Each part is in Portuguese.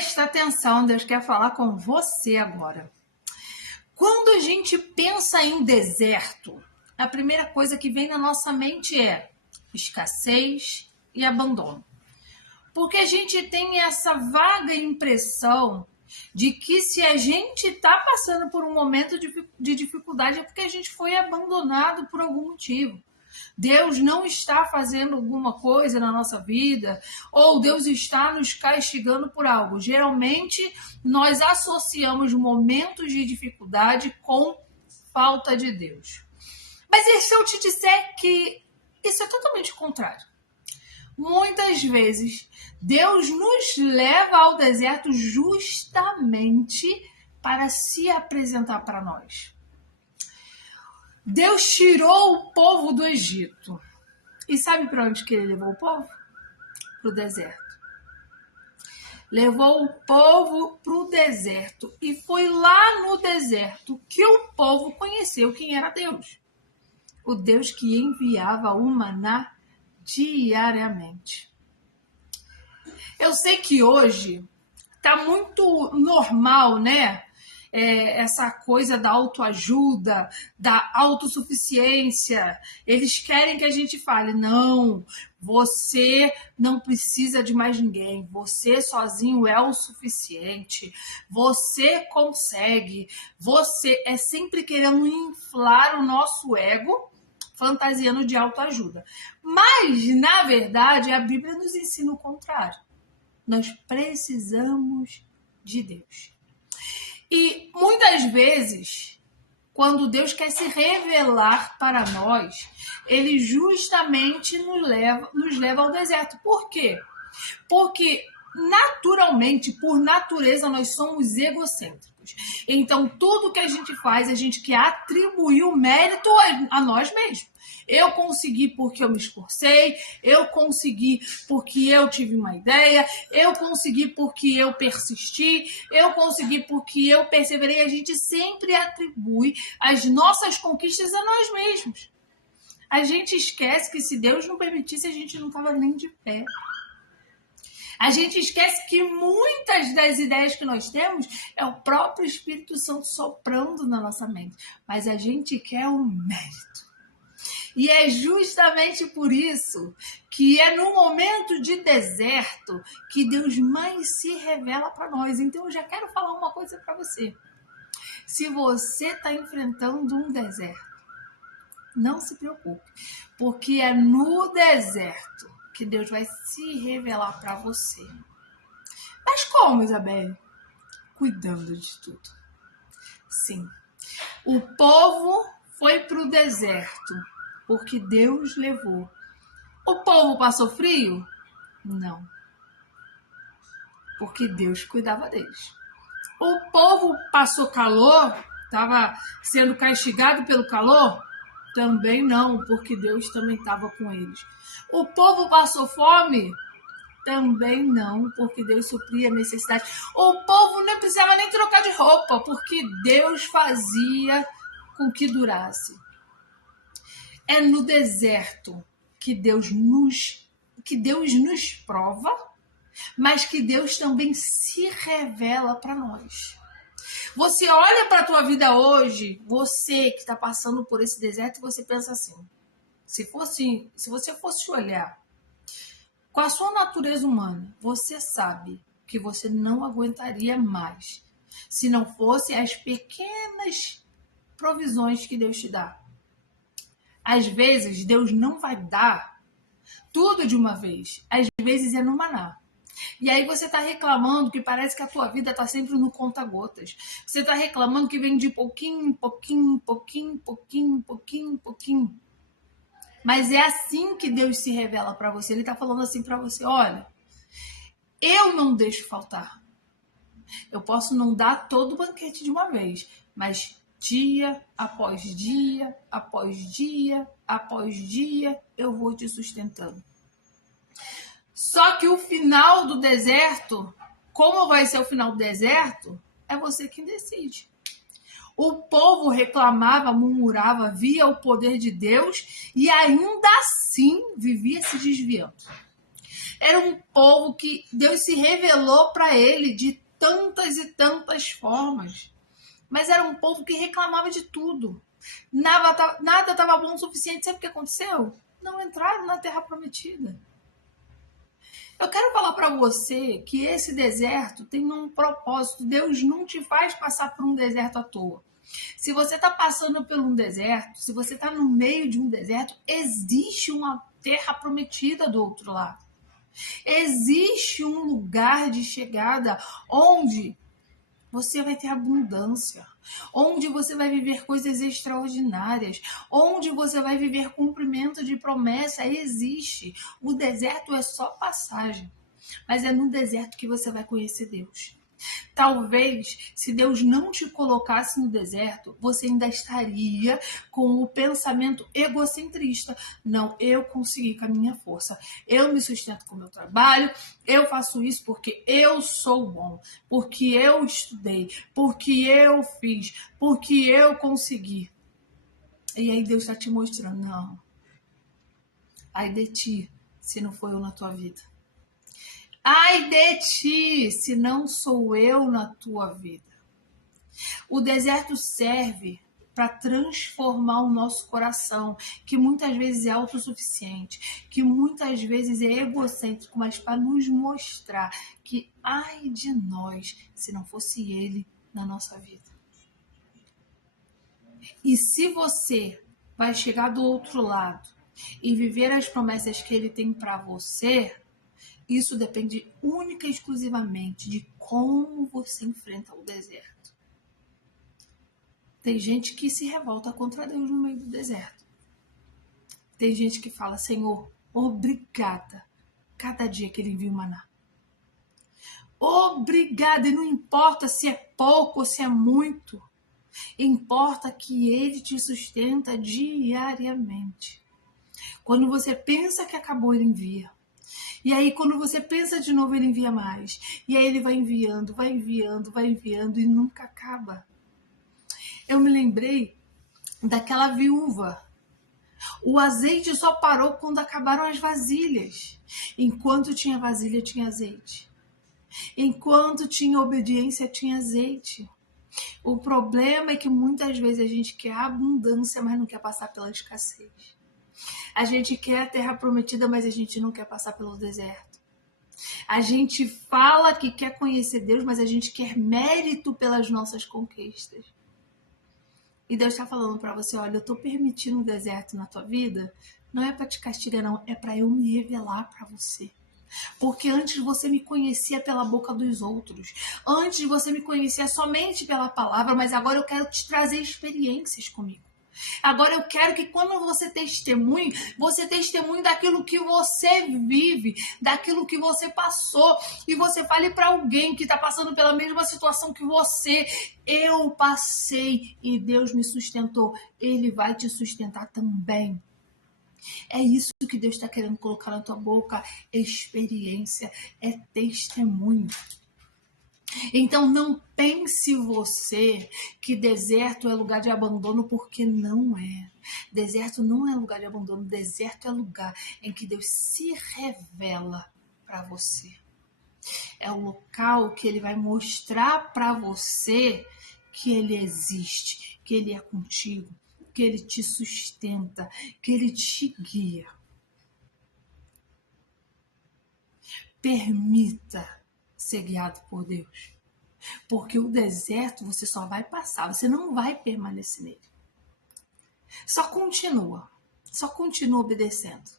Presta atenção, Deus quer falar com você agora. Quando a gente pensa em deserto, a primeira coisa que vem na nossa mente é escassez e abandono. Porque a gente tem essa vaga impressão de que se a gente está passando por um momento de dificuldade é porque a gente foi abandonado por algum motivo. Deus não está fazendo alguma coisa na nossa vida, ou Deus está nos castigando por algo. Geralmente, nós associamos momentos de dificuldade com falta de Deus. Mas e se eu te disser que isso é totalmente o contrário? Muitas vezes, Deus nos leva ao deserto justamente para se apresentar para nós. Deus tirou o povo do Egito. E sabe para onde que ele levou o povo? Para o deserto. Levou o povo para o deserto. E foi lá no deserto que o povo conheceu quem era Deus. O Deus que enviava o maná diariamente. Eu sei que hoje está muito normal, né? Essa coisa da autoajuda, da autossuficiência. Eles querem que a gente fale, não, você não precisa de mais ninguém, você sozinho é o suficiente, você consegue, você é sempre querendo inflar o nosso ego, fantasiando de autoajuda. Mas, na verdade, a Bíblia nos ensina o contrário. Nós precisamos de Deus. E muitas vezes, quando Deus quer se revelar para nós, ele justamente nos leva ao deserto. Por quê? Porque naturalmente, por natureza, nós somos egocêntricos. Então, tudo que a gente faz, a gente quer atribuir o mérito a nós mesmos. Eu consegui porque eu me esforcei, eu consegui porque eu tive uma ideia, eu consegui porque eu persisti, eu consegui porque eu perseverei. A gente sempre atribui as nossas conquistas a nós mesmos. A gente esquece que se Deus não permitisse, a gente não estava nem de pé. A gente esquece que muitas das ideias que nós temos é o próprio Espírito Santo soprando na nossa mente. Mas a gente quer o mérito. E é justamente por isso que é no momento de deserto que Deus mais se revela para nós. Então eu já quero falar uma coisa para você. Se você está enfrentando um deserto, não se preocupe, porque é no deserto que Deus vai se revelar para você. Mas como, Isabelle? Cuidando de tudo. Sim. O povo foi para o deserto porque Deus levou. O povo passou frio? Não. Porque Deus cuidava deles. O povo passou calor? Estava sendo castigado pelo calor? Também não, porque Deus também estava com eles. O povo passou fome? Também não, porque Deus supria a necessidade. O povo não precisava nem trocar de roupa, porque Deus fazia com que durasse. É no deserto que Deus nos prova, mas que Deus também se revela para nós. Você olha para a tua vida hoje, você que está passando por esse deserto, e você pensa assim, se você fosse olhar com a sua natureza humana, você sabe que você não aguentaria mais se não fosse as pequenas provisões que Deus te dá. Às vezes, Deus não vai dar tudo de uma vez. Às vezes é no maná. E aí você está reclamando que parece que a tua vida está sempre no conta-gotas. Você está reclamando que vem de pouquinho em pouquinho, pouquinho, pouquinho, pouquinho, pouquinho. Mas é assim que Deus se revela para você. Ele está falando assim para você, olha, eu não deixo faltar. Eu posso não dar todo o banquete de uma vez, mas dia após dia, após dia, após dia, eu vou te sustentando. Só que o final do deserto, como vai ser o final do deserto, é você quem decide. O povo reclamava, murmurava, via o poder de Deus e ainda assim vivia se desviando. Era um povo que Deus se revelou para ele de tantas e tantas formas. Mas era um povo que reclamava de tudo. Nada estava bom o suficiente. Sabe o que aconteceu? Não entraram na Terra Prometida. Eu quero falar para você que esse deserto tem um propósito. Deus não te faz passar por um deserto à toa. Se você está passando por um deserto, se você está no meio de um deserto, existe uma terra prometida do outro lado. Existe um lugar de chegada onde você vai ter abundância, onde você vai viver coisas extraordinárias, onde você vai viver cumprimento de promessa. Existe. O deserto é só passagem, mas é no deserto que você vai conhecer Deus. Talvez, se Deus não te colocasse no deserto, você ainda estaria com o pensamento egocentrista. Não, eu consegui com a minha força. Eu me sustento com o meu trabalho. Eu faço isso porque eu sou bom. Porque eu estudei. Porque eu fiz. Porque eu consegui. E aí Deus está te mostrando, não. Ai de ti, se não for eu na tua vida. Ai de ti, se não sou eu na tua vida. O deserto serve para transformar o nosso coração, que muitas vezes é autossuficiente, que muitas vezes é egocêntrico, mas para nos mostrar que ai de nós, se não fosse Ele na nossa vida. E se você vai chegar do outro lado e viver as promessas que Ele tem para você, isso depende única e exclusivamente de como você enfrenta o deserto. Tem gente que se revolta contra Deus no meio do deserto. Tem gente que fala, Senhor, obrigada cada dia que Ele envia o maná. Obrigada, e não importa se é pouco ou se é muito. Importa que Ele te sustenta diariamente. Quando você pensa que acabou, Ele envia. E aí, quando você pensa de novo, Ele envia mais. E aí Ele vai enviando, vai enviando, vai enviando e nunca acaba. Eu me lembrei daquela viúva. O azeite só parou quando acabaram as vasilhas. Enquanto tinha vasilha, tinha azeite. Enquanto tinha obediência, tinha azeite. O problema é que muitas vezes a gente quer abundância, mas não quer passar pela escassez. A gente quer a terra prometida, mas a gente não quer passar pelo deserto. A gente fala que quer conhecer Deus, mas a gente quer mérito pelas nossas conquistas. E Deus está falando para você, olha, eu estou permitindo um deserto na tua vida, não é para te castigar não, é para eu me revelar para você. Porque antes você me conhecia pela boca dos outros. Antes você me conhecia somente pela palavra, mas agora eu quero te trazer experiências comigo. Agora eu quero que quando você testemunhe daquilo que você vive, daquilo que você passou, e você fale para alguém que está passando pela mesma situação que você. Eu passei e Deus me sustentou. Ele vai te sustentar também. É isso que Deus está querendo colocar na tua boca. Experiência, é testemunho. Então não pense você que deserto é lugar de abandono, porque não é. Deserto não é lugar de abandono, deserto é lugar em que Deus se revela para você. É o local que Ele vai mostrar para você que Ele existe, que Ele é contigo, que Ele te sustenta, que Ele te guia. Permita ser guiado por Deus. Porque o deserto você só vai passar, você não vai permanecer nele. Só continua obedecendo.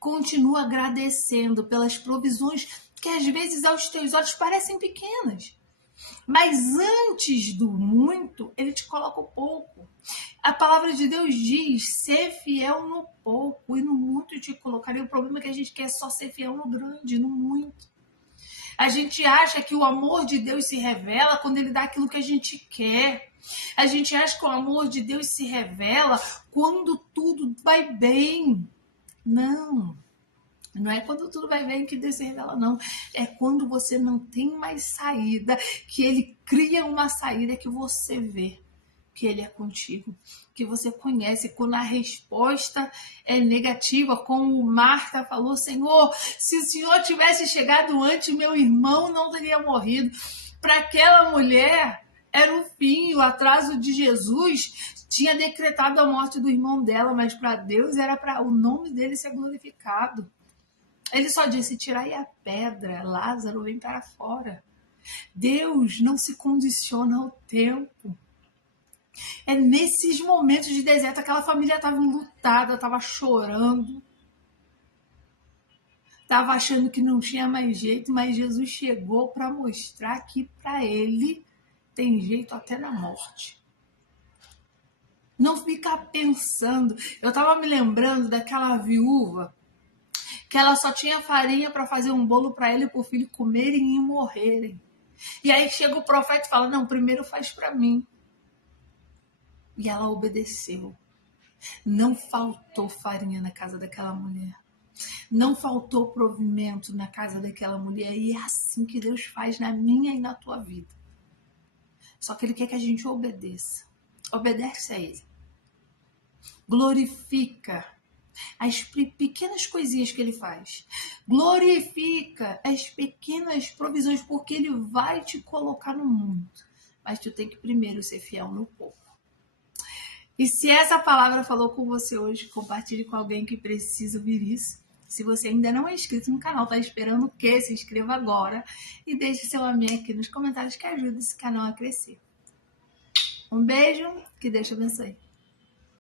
Continua agradecendo pelas provisões que às vezes aos teus olhos parecem pequenas. Mas antes do muito, Ele te coloca o pouco. A palavra de Deus diz, ser fiel no pouco e no muito te colocarei. O problema é que a gente quer só ser fiel no grande, no muito. A gente acha que o amor de Deus se revela quando Ele dá aquilo que a gente quer. A gente acha que o amor de Deus se revela quando tudo vai bem. Não é quando tudo vai bem que Deus se revela, não. É quando você não tem mais saída, que Ele cria uma saída que você vê. que Ele é contigo, que você conhece. Quando a resposta é negativa, como Marta falou, Senhor, se o Senhor tivesse chegado antes, meu irmão não teria morrido. Para aquela mulher, era o fim, o atraso de Jesus tinha decretado a morte do irmão dela, mas para Deus era para o nome dele ser glorificado. Ele só disse, tirai a pedra, Lázaro vem para fora. Deus não se condiciona ao tempo. É nesses momentos de deserto, aquela família estava enlutada, estava chorando, estava achando que não tinha mais jeito, mas Jesus chegou para mostrar que para ele tem jeito até na morte. Não fica pensando. Eu estava me lembrando daquela viúva que ela só tinha farinha para fazer um bolo para ela e para o filho comerem e morrerem. E aí chega o profeta e fala, não, primeiro faz para mim. E ela obedeceu. Não faltou farinha na casa daquela mulher. Não faltou provimento na casa daquela mulher. E é assim que Deus faz na minha e na tua vida. Só que Ele quer que a gente obedeça. Obedece a Ele. Glorifica as pequenas coisinhas que Ele faz. Glorifica as pequenas provisões, porque Ele vai te colocar no mundo. Mas tu tem que primeiro ser fiel no pouco. E se essa palavra falou com você hoje, compartilhe com alguém que precisa ouvir isso. Se você ainda não é inscrito no canal, tá esperando o quê? Se inscreva agora e deixe seu amém aqui nos comentários que ajuda esse canal a crescer. Um beijo, que Deus te abençoe.